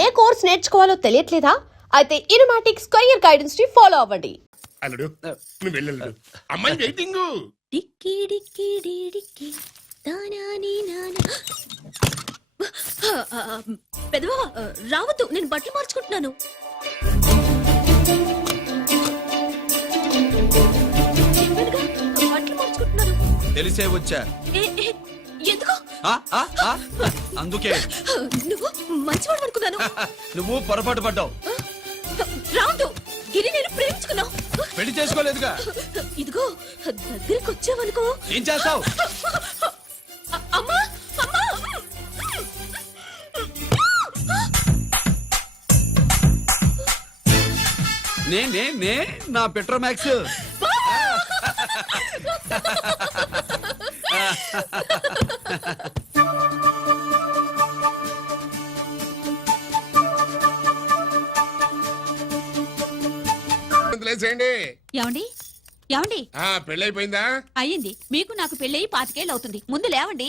ఏ course నేర్చుకోవాలో తెలియట్లేదా? అయితే ఇనుమాటిక్ square guidance ని follow అవ్వండి. అల్లుడు నువ్వు వెళ్ళు. అమ్మాయి వెయిటింగ్. డిక్కి డిక్కి డిక్కి తానాని నానా. పెదవా రావద్దు, నేను బట్టలు మార్చుకుంటున్నాను. బట్టలు మార్చుకుంటున్నాను. తెలిసే వచ్చా. ఎందుకు? అందుకే నువ్వు మంచివాడు అనుకున్నాను. నువ్వు పొరపాటు పడ్డావు. రావద్దు, గిరి నేను ప్రేమించుకున్నావు. పెళ్లి చేసుకోలేదుగా. ఇదిగో దగ్గరికి వచ్చావనుకో. ఏం చేస్తావు? అమ్మా అమ్మా. నే నా పెట్రోమాక్స్. ఏమండి ఏమండి, పెళ్ళైపోయిందా? అయ్యింది. మీకు నాకు పెళ్ళయి 25 ఏళ్ళు అవుతుంది. ముందు లేవండి.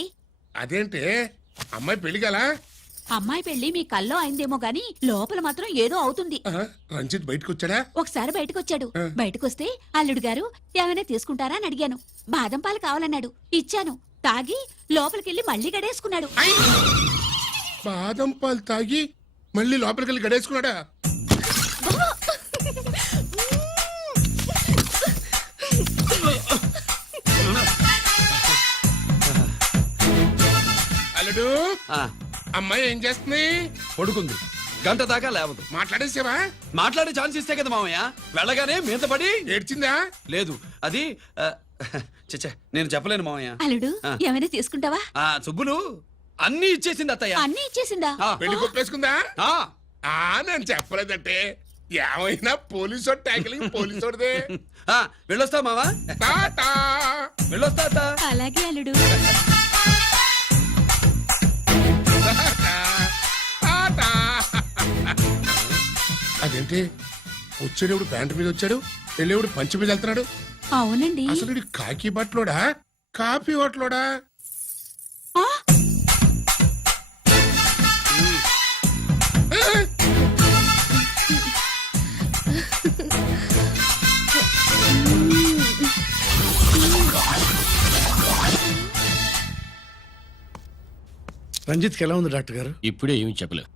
అదేంటి అమ్మాయి పెళ్లి గల? అమ్మాయి పెళ్లి మీ కల్లో అయిందేమో గాని లోపల మాత్రం ఏదో అవుతుంది. రంజిత్ బయటకు వచ్చాడా? ఒకసారి బయటకొచ్చాడు. బయటకొస్తే అల్లుడు గారు ఏమైనా తీసుకుంటారా అని అడిగాను. బాదం పాలు కావాలన్నాడు. ఇచ్చాను. తాగి లోపలికెళ్ళి మళ్ళీ గడేసుకున్నాడు. బాదం పాలు తాగి మళ్ళీ లోపలికెళ్ళి గడేసుకున్నాడా? అల్లుడు అమ్మాయి ఏం చేస్తుంది? పడుకుంది. గంట దాకా లేవదు. మాట్లాడేసావా? మాట్లాడే ఛాన్స్ ఇస్తే కదా మామయ్య. వెళ్ళగానే మీద పడి ఏడ్చిందా? లేదు, అది చచ్చా నేను చెప్పలేను మామయ్య. అల్లుడు ఏమైనా తీసుకుంటావా? సుబ్బులు అన్ని ఇచ్చేసింది అత్తయ్య. అన్ని ఇచ్చేసిందా? పెళ్లి కొప్పేసుకుందా? నేను చెప్పలేదంటే ఏమైనా పోలీసు ట్యాకిలింగ్ పోలీసుదే. వెళ్ళొస్తా మావా. వెళ్ళొస్తా అత్త. అలాగే అల్లుడు. అదేంటి వచ్చేటప్పుడు ప్యాంటు మీద వచ్చాడు, వెళ్ళేవాడు పంచి మీద వెళ్తున్నాడు? అవునండి. అసలు కాకి బట్టలోడా కాఫీ బట్టలోడా? రంజిత్కి ఎలా ఉంది డాక్టర్ గారు? ఇప్పుడే ఏమి చెప్పలేదు.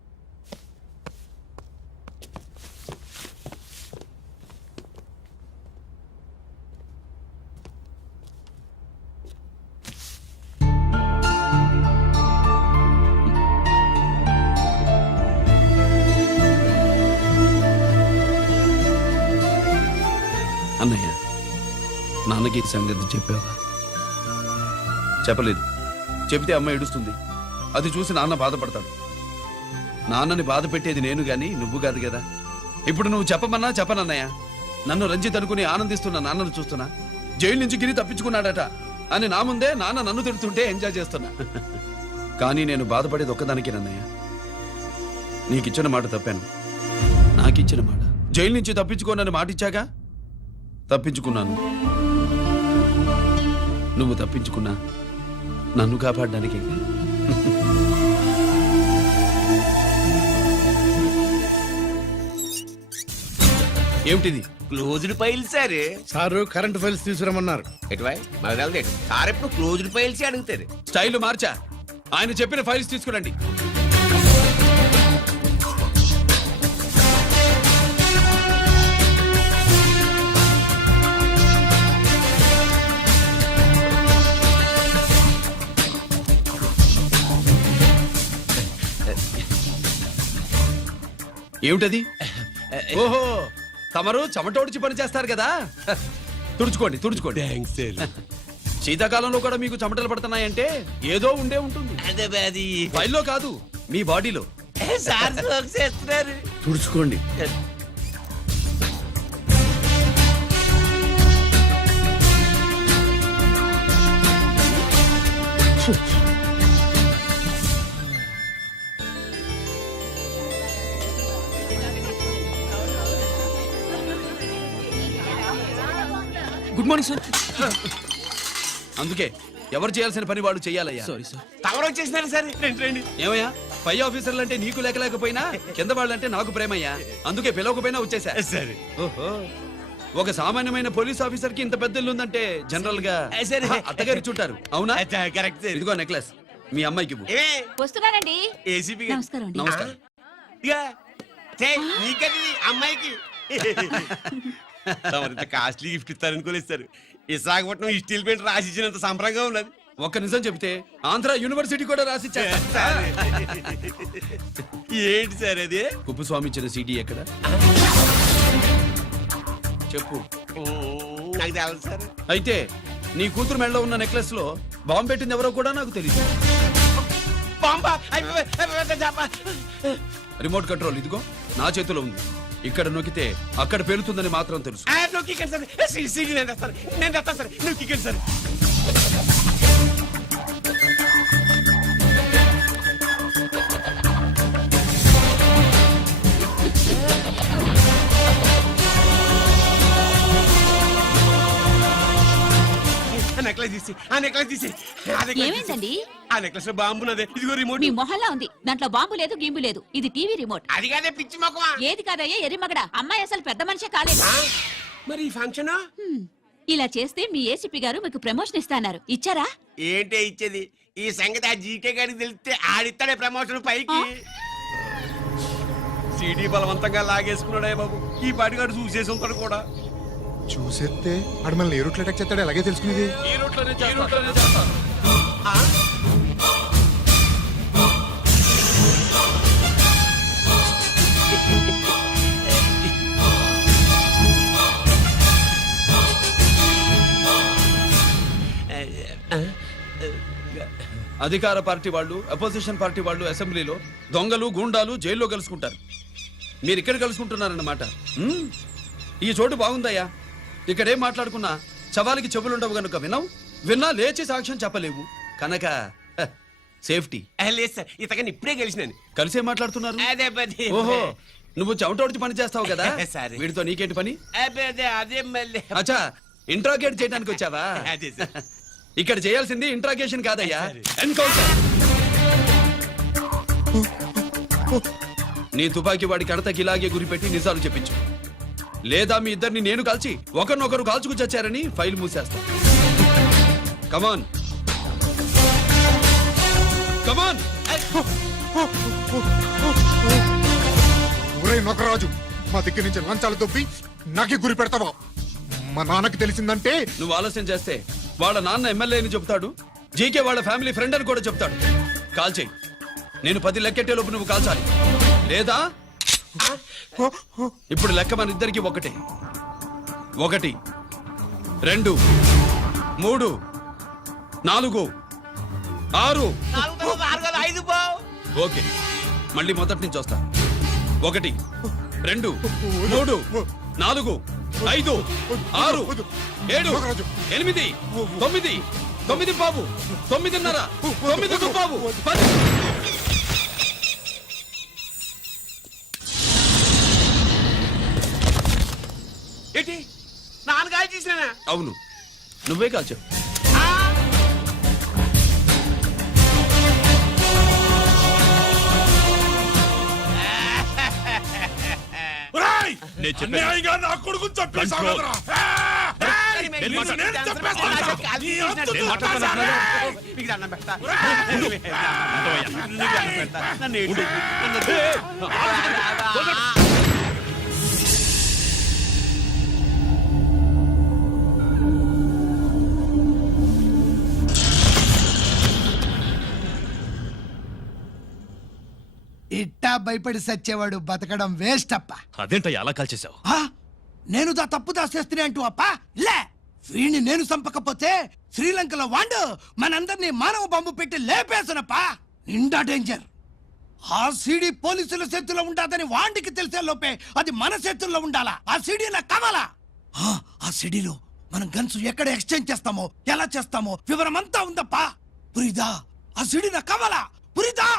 అన్నయ్య, నాన్నకి సంగతి చెప్పావా? చెప్పలేదు. చెబితే అమ్మ ఏడుస్తుంది. అది చూసి నాన్న బాధపడతాడు. నాన్నని బాధ పెట్టేది నేను గాని నువ్వు కాదు కదా. ఇప్పుడు నువ్వు చెప్పమన్నా చెప్పనన్నయ్య. నన్ను రంజిత్ అనుకుని ఆనందిస్తున్న నాన్నను చూస్తున్నా. జైలు నుంచి గిరి తప్పించుకున్నాడట అని నా ముందే నాన్న నన్ను తిడుతుంటే ఎంజాయ్ చేస్తున్నా. కానీ నేను బాధపడేది ఒక్కదానికేనన్నయ్య. నీకిచ్చిన మాట తప్పాను. నాకిచ్చిన మాట జైలు నుంచి తప్పించుకోనని మాటిచ్చాగా. తప్పించుకున్నాను. నువ్వు తప్పించుకున్నా నన్ను కాపాడడానికి. ఏమిటిది? Closed files sir. Sir current files తీసుకురమ్మన్నారు. సార్ ఎప్పుడు క్లోజ్డ్ ఫైల్స్ అడుగుతారు. స్టైల్ మార్చా. ఆయన చెప్పిన ఫైల్స్ తీసుకురండి. ఏమిటది? ఓహో, తమరు చెమటోడిచి పని చేస్తారు కదా. తుడుచుకోండి తుడుచుకోండి. శీతాకాలంలో కూడా మీకు చెమటలు పడుతున్నాయంటే ఏదో ఉండే ఉంటుంది. ఫైల్లో కాదు, మీ బాడీలో. తుడుచుకోండి. Good morning sir. అందుకే ఎవరు చేయాల్సిన పని వాడు చెయ్యాలయ్యా. Sorry sir. తమరు వచ్చేసినారు సార్. ఏమయ్యా పై ఆఫీసర్లు అంటే నీకు లేకపోయినా కింద వాళ్ళంటే నాకు ప్రేమయ్యా, అందుకే పిలవకపోయినా వచ్చేసా. సరే ఓహో, ఒక సామాన్యమైన పోలీస్ ఆఫీసర్ కి ఇంత పెద్ద ఇల్లు ఉందంటే జనరల్ గా సరే. అత్తగారు చుట్టారు అవునా? Correct sir. ఇదిగో నెక్లెస్ మీ అమ్మాయికి ఇవ్వు. ఏ వస్తున్నానండి. ఏసీపీ నమస్కారం అండి. నమస్కారం. నీకది అమ్మాయికి ఇంత కాస్ట్లీ గిఫ్ట్ ఇస్తారనుకోలేదు సార్. విశాఖపట్నం ఈ స్టీల్ పెయింట్ రాసి ఇచ్చినంత సంబరంగా ఉన్నది. ఒక్క నిజం చెబితే ఆంధ్ర యూనివర్సిటీ కూడా రాసిచ్చా. ఏంటి సార్ అది? కుప్పస్వామి ఇచ్చిన సీడీ ఎక్కడ చెప్పు. నాకు తెలదు సార్. అయితే నీ కూతురు మెడలో ఉన్న నెక్లెస్ లో బాంబు పెట్టింది ఎవరో కూడా నాకు తెలియదు. బాంబా రిమోట్ కంట్రోల్ ఇదిగో నా చేతిలో ఉంది. ఇక్కడ నొక్కితే అక్కడ పేలుతుందని మాత్రం తెలుసు. నొక్కికండి సార్. సీడీ నేను తెస్తాను, నేను తెస్తాను సార్. నొక్కికండి సార్. ఆ నెక్లెస్ తీసి ఏమైందండి? ఆ నెక్లెస్ లో బాంబు ఉన్నదే. ఇదిగో రిమోట్. మీ మొహల్లా ఉంది. దాంట్లో బాంబు లేదు, గింబు లేదు. ఇది టీవీ రిమోట్. అది కాదే పిచ్చి మొక్కవా. ఏది కాదయ్యా ఎర్రిమగడ. అమ్మాయి అసలు పెద్ద మనిషే కాలేదు. మరి ఈ ఫంక్షన్ ఇలా చేస్తే మీ ఏసీపీ గారు మీకు ప్రమోషన్ ఇస్తాన్నారు. ఇచ్చారా? ఏంటే ఇచ్చేది? ఈ సంగతి ఆ జీకే గారికి తెలిస్తే ఆడిస్తాడే ప్రమోషన్ పైకి. సీడీ బలవంతంగా లాగేసుకున్నాడే బాబు. ఈ పాటిగాడు చూసేసి ఉంటాడు కూడా. చూసేస్తే ఆడు మనల్ని ఏ రూట్లో అటాక్ చేస్తాడో ఎలాగే తెలుసుకునేది. ఈ రూట్లోనే చేస్తాను. ఆ? అధికార పార్టీ వాళ్ళు అపోజిషన్ పార్టీ వాళ్ళు అసెంబ్లీలో దొంగలు గూండాలు జైల్లో కలుసుకుంటారు. మీరు ఇక్కడ కలుసుకుంటున్నారన్నమాట. ఈ చోటు బాగుందయ్యా. ఇక్కడేం మాట్లాడుకున్నా చవాలికి చెవులుండవు గనుక విన్నా లేచి సాక్ష్యం చెప్పలేవు కనుక సేఫ్టీ. లేదు సార్, ఇతగాని ఇప్పుడే గెలిచినాను. కలిసే మాట్లాడుతున్నారు. అదే పది. ఓహో, నువ్వు చెమటోడిచి పని చేస్తావు కదా. సరే. వీడితో నీకేంటి పని? అదే మళ్ళీ అచ్చా, ఇంట్రాగేట్ చేయడానికి వచ్చావా? అదే సార్. ఇక్కడ చేయాల్సింది ఇంట్రాగేషన్ కాదయ్యా, ఎన్కౌంటర్. నీ తుపాకీ వాడి కడతకి ఇలాగే గురిపెట్టి నిజాలు చెప్పించు, లేదా మీ ఇద్దరిని నేను కాల్చి ఒకరినొకరు కాల్చుకు చచ్చారని ఫైల్ మూసేస్తా. కమాన్ కమాన్. ఊరే నొకరాజు, మా దగ్గర నుంచి లంచాలు దొబ్బి నాకే గురి పెడతావా? మా నాన్నకి తెలిసిందంటే నువ్వు ఆలస్యం చేస్తే వాళ్ళ నాన్న ఎమ్మెల్యే అని చెప్తాడు, జీకే వాళ్ళ ఫ్యామిలీ ఫ్రెండ్ అని కూడా చెప్తాడు. కాల్ చేయి. నేను 10 లెక్కెట్టే లోపు నువ్వు కాల్చాలి, లేదా ఇప్పుడు లెక్క మన ఇద్దరికి ఒకటే. 1 2 3 4 6. ఓకే, మళ్ళీ మొదటి నుంచి వస్తా. 1 2 3 4 5 6 7 8 9 9 పావు 9:30 9 పావు 10. ఏంటి నాన్నగారు చేసినా? అవును, నువ్వే కాల్చావు. నా కొడుకు ఇట్టా భయపడి సచ్చేవాడు బతకడం వేస్ట్ అప్ప. అదేంటయ్యా అలా కాల్చేశావు? నేను తప్పు దాచేస్తున్నా అంటూ అప్ప లే. వీణ్ణి నేను చంపకపోతే శ్రీలంకలో వాండు మనందరినీ మానవ బాంబు పెట్టి లేపేసనప్ప. నిండా డేంజర్. ఆ సీడీ పోలీసుల చేతుల్లో ఉండాదని వాండికి తెలిసే లోపే అది మన చేతుల్లో ఉండాలా. ఆ సీడీ నాకు కావాలా. ఆ సీడీలో మనం గన్స్ ఎక్కడ ఎక్స్చేంజ్ చేస్తామో ఎలా చేస్తామో వివరం అంతా ఉందప్పా. పురిదా, ఆ సీడీ నాకు కావాలా. పురిదా.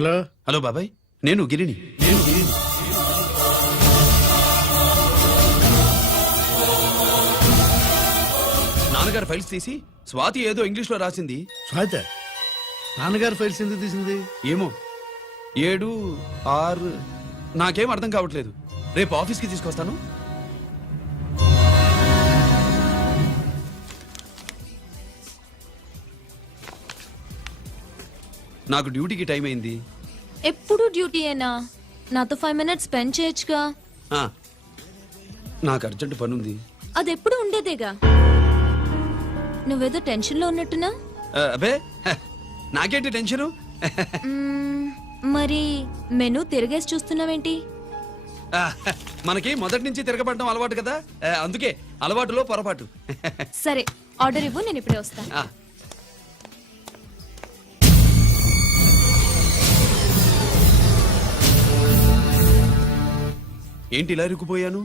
హలో హలో బాబాయ్, నేను గిరిని. నాన్నగారు ఫైల్స్ తీసి స్వాతి ఏదో ఇంగ్లీష్ లో రాసింది. స్వాతి నాన్నగారు ఫైల్స్ ఎందుకు తీసింది? ఏమో 7, 6 నాకేం అర్థం కావట్లేదు. రేపు ఆఫీస్కి తీసుకొస్తాను. నాకు డ్యూటీకి టైం అయింది. ఎప్పుడు డ్యూటీయేనా? నాతో 5 minutes స్పెండ్ చేయొచ్చుగా. ఆ, నాకు అర్జెంట్ పని ఉంది. అది ఎప్పుడు ఉండేదేగా. నువ్వేదో టెన్షన్లో ఉన్నట్టున్నా. అబే హ, నాకేంటి టెన్షను? మరి మెనూ తిరిగేసి చూస్తున్నావేంటి? ఆ, మనకి మొదటి నుంచి తిరగబడడం అలవాటు కదా, అందుకే అలవాటులో పొరపాటు. సరే ఆర్డర్ ఇవ్వు, నేను ఇప్పుడే వస్తా. ఆ, ఏంటి ఇలా ఇరుక్కుపోయాను?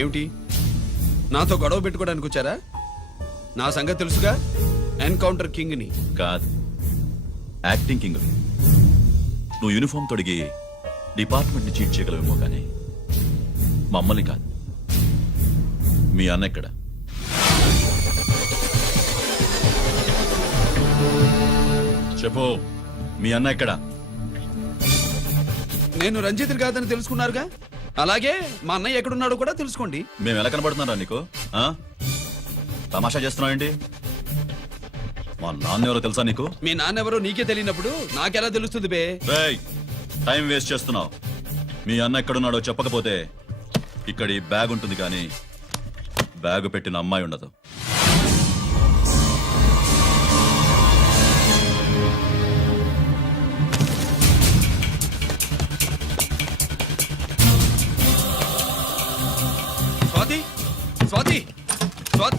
ఏమిటి, నాతో గొడవ పెట్టుకోవడానికి వచ్చారా? నా సంగతి తెలుసుగా, ఎన్కౌంటర్ కింగ్ ని. కాదు, యాక్టింగ్ కింగ్. నువ్వు యూనిఫామ్ తొడిగి డిపార్ట్మెంట్ ని చీట్ చేయగలవేమో కానీ మమ్మల్ని కాదు. మీ అన్న ఎక్కడ? చెప్పు, మీ అన్న ఎక్కడ? నేను రంజిత్ కాదని తెలుసుకున్నారుగా, అలాగే మా అన్నయ్య ఎక్కడున్నాడో కూడా తెలుసుకోండి. మేము ఎలా కనబడుతున్నారా నీకు? ఆ? తమాషా చేస్తున్నావేంటి? మా నాన్న ఎవరో తెలుసా నీకు? మీ నాన్నెవరో నీకే తెలియనప్పుడు నాకెలా తెలుస్తుంది బే? రేయ్, టైం వేస్ట్ చేస్తున్నావు. మీ అన్న ఎక్కడున్నాడో చెప్పకపోతే ఇక్కడ ఈ బ్యాగ్ ఉంటుంది కానీ బ్యాగ్ పెట్టిన అమ్మాయి ఉండదు. Swathi, Swathi, Swathi.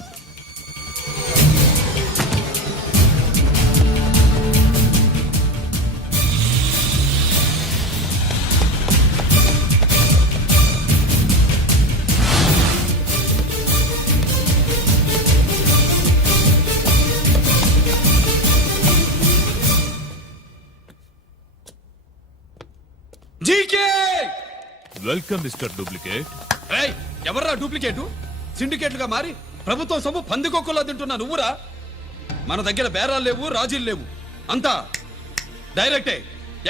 GK, welcome mister duplicate. ఏయ్, ఎవర్రా డూప్లికేటు? సిండికేట్లుగా మారి ప్రభుత్వం సొమ్ము పందికొక్కులా తింటున్నా నువ్వురా? మన దగ్గర బేరాలు లేవు, రాజీలు లేవు, అంతా డైరెక్టే.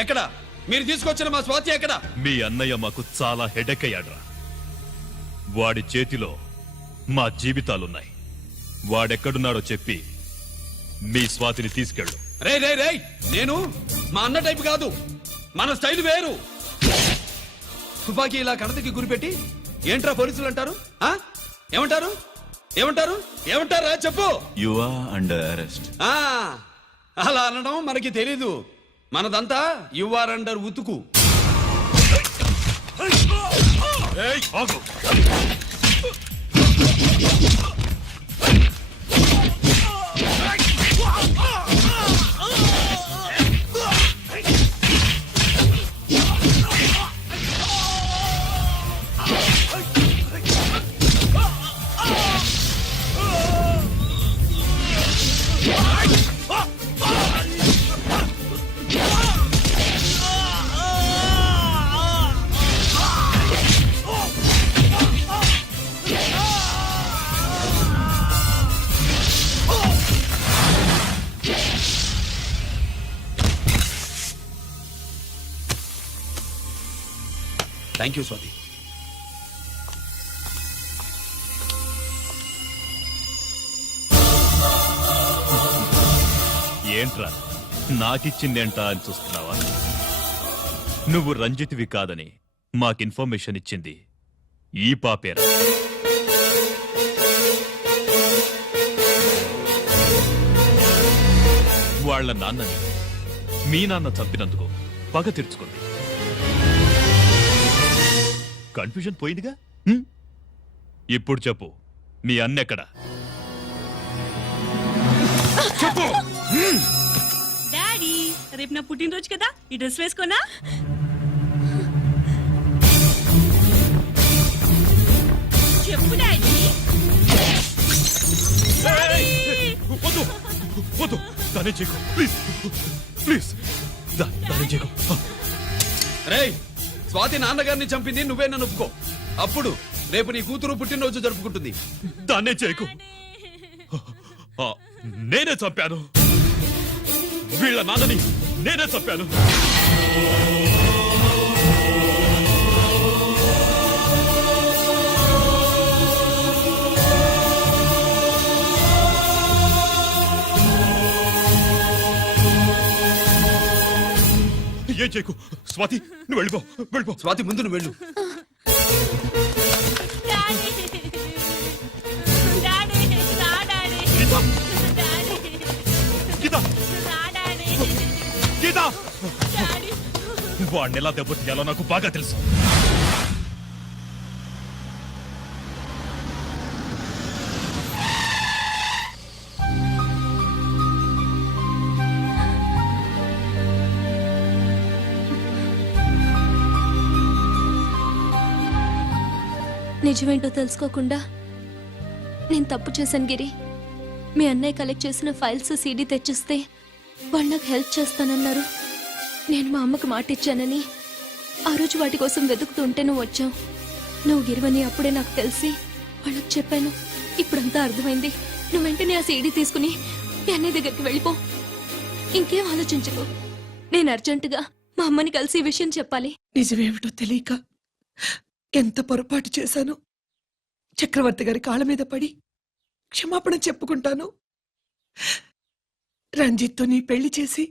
ఎక్కడ మీరు తీసుకొచ్చిన మా స్వాతి ఎక్కడ? మీ అన్నయ్య మాకు చాలా హెడెక్ అయ్యాడ్రా. వాడి చేతిలో మా జీవితాలున్నాయి. వాడెక్కడున్నాడో చెప్పి మీ స్వాతిని తీసుకెళ్ళు. రే రే రే, నేను మా అన్న టైపు కాదు, మన స్టైల్ వేరు. తుపాకీ ఇలా కణతకి గురిపెట్టి ఏంట్రా పోలీసులు అంటారు? ఆ? ఏమంటారు? ఏమంటారు? ఏమంటారా చెప్పు. You are under arrest. ఆ, అలా అనడం మనకి తెలీదు. మనదంతా యువర్ అండర్ ఉతుకు. ఆగు. Thank you Swathi. ఏంట్రా నాకిచ్చిందేంట అని చూస్తున్నావా? నువ్వు రంజిత్వి కాదని మాకు ఇన్ఫర్మేషన్ ఇచ్చింది ఈ పాపేరా. వాళ్ళ నాన్నని మీ నాన్న చంపినందుకు పగ తీర్చుకుంది. కన్ఫ్యూజన్ పోయిందిగా. ఇప్పుడు చెప్పు, మీ అన్నెక్కడ? డాడీ, రేపు నా పుట్టినరోజు కదా, ఈ డ్రెస్ వేసుకోనా? దానే చేయకు ప్లీజ్ ప్లీజ్ దానే చేయకు రేయ్ స్వాతి నాన్నగారిని చంపింది నువ్వే నన్ను ఒప్పుకో. అప్పుడు రేపు నీ కూతురు పుట్టినరోజు జరుపుకుంటుంది. దాన్నే చేయకు ఆ, నేనే చంపాను వీళ్ళ నాన్నని నేనే చంపాను. ఏం చేయకు స్వాతి నువ్వు వెళ్ళిపో వెళ్ళిపో. స్వాతి ముందు నువ్వు వెళ్ళు. గీత గీత వాడిని ఎలా దెబ్బతీయాలో నాకు బాగా తెలుసు. నిజమేంటో తెలుసుకోకుండా నేను తప్పు చేశాను గిరి. మీ అన్నయ్య కలెక్ట్ చేసిన ఫైల్స్ సీడీ తెచ్చిస్తే వాళ్ళు నాకు హెల్ప్ చేస్తానన్నారు. నేను మా అమ్మకు మాట ఇచ్చానని ఆ రోజు వాటి కోసం వెతుకుతుంటే నువ్వు వచ్చావు. నువ్వు గిరివని అప్పుడే నాకు తెలిసి వాళ్ళకి చెప్పాను. ఇప్పుడంతా అర్థమైంది. నువ్వు వెంటనే ఆ సీడీ తీసుకుని మీ అన్నయ్య దగ్గరికి వెళ్ళిపో. ఇంకేం ఆలోచించకు. నేను అర్జెంటుగా మా అమ్మని కలిసి ఈ విషయం చెప్పాలి. నిజమేమిటో తెలియక ఎంత పొరపాటు చేశాను. చక్రవర్తి గారి కాళ్ళ మీద పడి క్షమాపణ చెప్పుకుంటాను. రంజిత్తో నీ పెళ్లి చేసి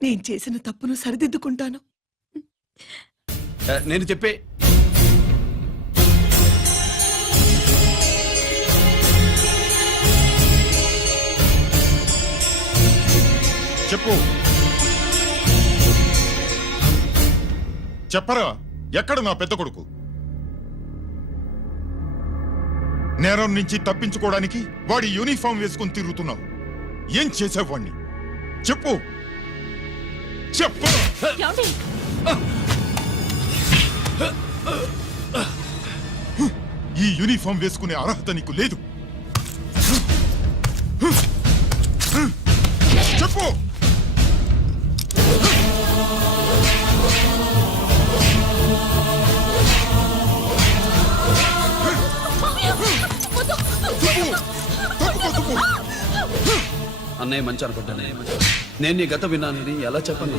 నేను చేసిన తప్పును సరిదిద్దుకుంటాను. నేను చెప్పే చెప్పు చెప్పరా ఎక్కడ నా పెద్ద కొడుకు? నేరం నుంచి తప్పించుకోవడానికి వాడి యూనిఫామ్ వేసుకుని తిరుగుతున్నావు. ఏం చేసావు వాణ్ణి? చెప్పు చెప్పు. ఈ యూనిఫామ్ వేసుకునే అర్హత నీకు లేదు. చెప్పు. అన్నయ్య మంచి అనుకుంటానే. నేను నీ గత విన్నానని ఎలా చెప్పను?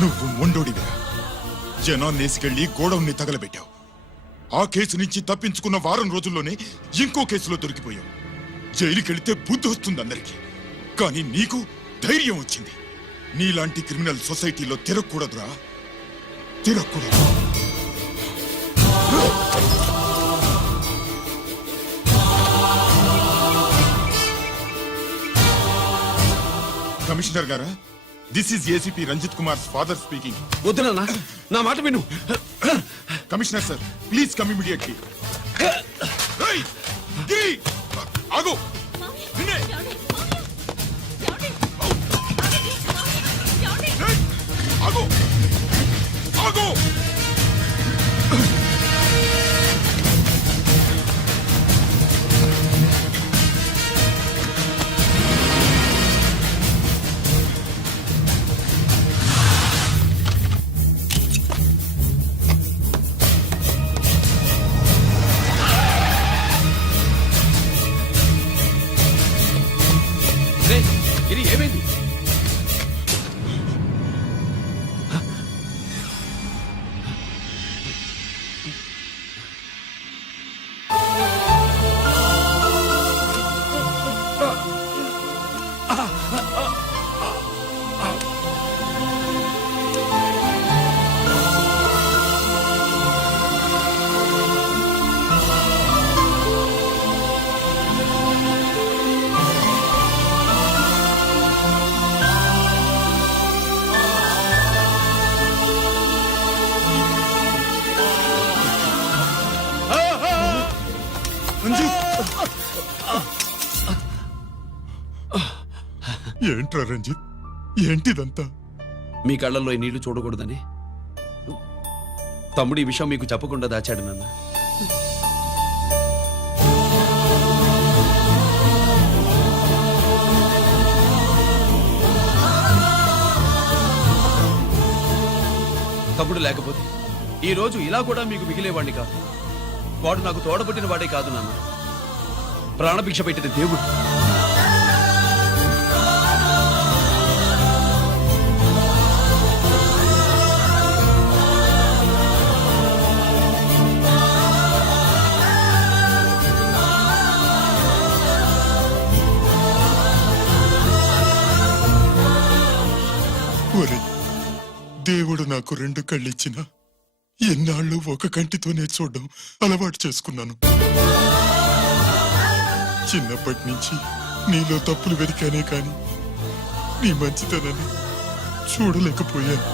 నువ్వు మొండోడివే. జనాన్నేసుకెళ్లి గోడౌన్ని తగలబెట్టావు. ఆ కేసు నుంచి తప్పించుకున్న వారం రోజుల్లోనే ఇంకో కేసులో దొరికిపోయావు. జైలుకెళ్తే బుద్ధి వస్తుంది అందరికీ, కానీ నీకు ధైర్యం వచ్చింది. నీలాంటి క్రిమినల్ సొసైటీలో తిరగకూడదురా, తిరగకూడదు. కమిషనర్ గారా, this is ACP Ranjith Kumar father speaking. వద్దు నాన్న, నా మాట విను. Commissioner sir, please come immediately. ఆగు. నిన్నే. ఆగు. ఆగు. ఇది ఏమైంది? రంజిత్ ఏంట్రా రంజిత్ ఏంటిదంతా? మీ కళ్ళల్లో ఈ నీళ్లు చూడకూడదని తమ్ముడు ఈ విషయం మీకు చెప్పకుండా దాచాడు నాన్న. తమ్ముడు లేకపోతే ఈ రోజు ఇలా కూడా మీకు మిగిలేవాడిని కాదు. వాడు నాకు తోడబుట్టిన వాడే కాదు నాన్న, ప్రాణభిక్ష పెట్టిన దేవుడు. ఒరే, దేవుడు నాకు 2 కళ్ళిచ్చిన ఎన్నాళ్ళు ఒక కంటితోనే చూడడం అలవాటు చేసుకున్నాను. చిన్నప్పటి నుంచి నీలో తప్పులు వెతికానే కాని నీ మంచితనాన్ని చూడలేకపోయాను.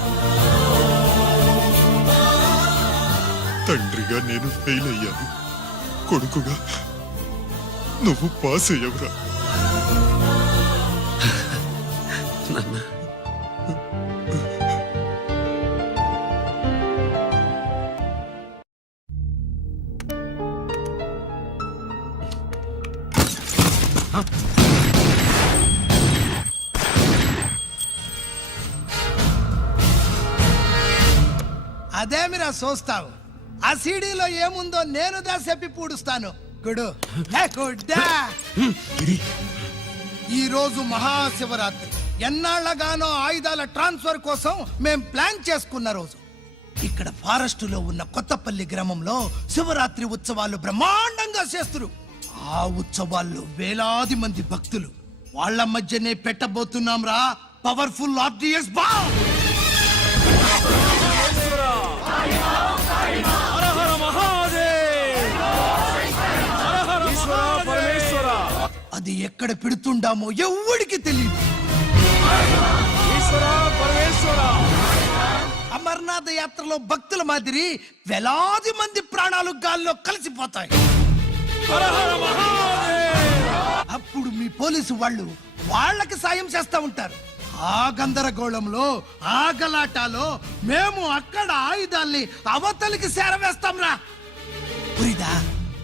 తండ్రిగా నేను ఫెయిల్ అయ్యాను, కొడుకుగా నువ్వు పాస్ అయ్యవురా. నాన్న, అదేమిరా చూస్తావు? ఆ సీడీలో ఏముందో నేను దా చెప్పి పూడుస్తాను. గుడు గుడ్డా. ఈ రోజు మహాశివరాత్రి. ఎన్నాళ్లగానో ఆయుధాల ట్రాన్స్ఫర్ కోసం మేం ప్లాన్ చేసుకున్న రోజు. ఇక్కడ ఫారెస్ట్ లో ఉన్న కొత్తపల్లి గ్రామంలో శివరాత్రి ఉత్సవాలు బ్రహ్మాండంగా చేస్తున్నారు. ఆ ఉత్సవాల్లో వేలాది మంది భక్తులు. వాళ్ళ మధ్యనే పెట్టబోతున్నాం రా పవర్ఫుల్ ఆర్డిఎస్ బాంబ్. అది ఎక్కడ పెడుతుండామో ఎవ్వడికి తెలియదు. అమర్నాథ్ యాత్రలో భక్తుల మాదిరి వేలాది మంది ప్రాణాలు గాల్లో కలిసిపోతాయి. అప్పుడు మీ పోలీసు వాళ్ళు వాళ్ళకి సాయం చేస్తా ఉంటారు. ఆ గందరగోళంలో ఆ గలాటాలో మేము అక్కడ ఆయుధాల్ని అవతలికి చేరవేస్తాం రా. పురిదా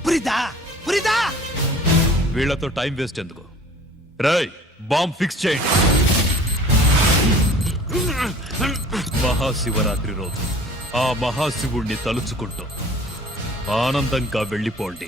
పురిదా పురిదా. వీళ్లతో టైం వేస్ట్ ఎందుకు? రై, బాంబ్ ఫిక్స్ చేయండి. మహాశివరాత్రి రోజు ఆ మహాశివుణ్ణి తలుచుకుంటూ ఆనందంగా వెళ్ళిపోండి.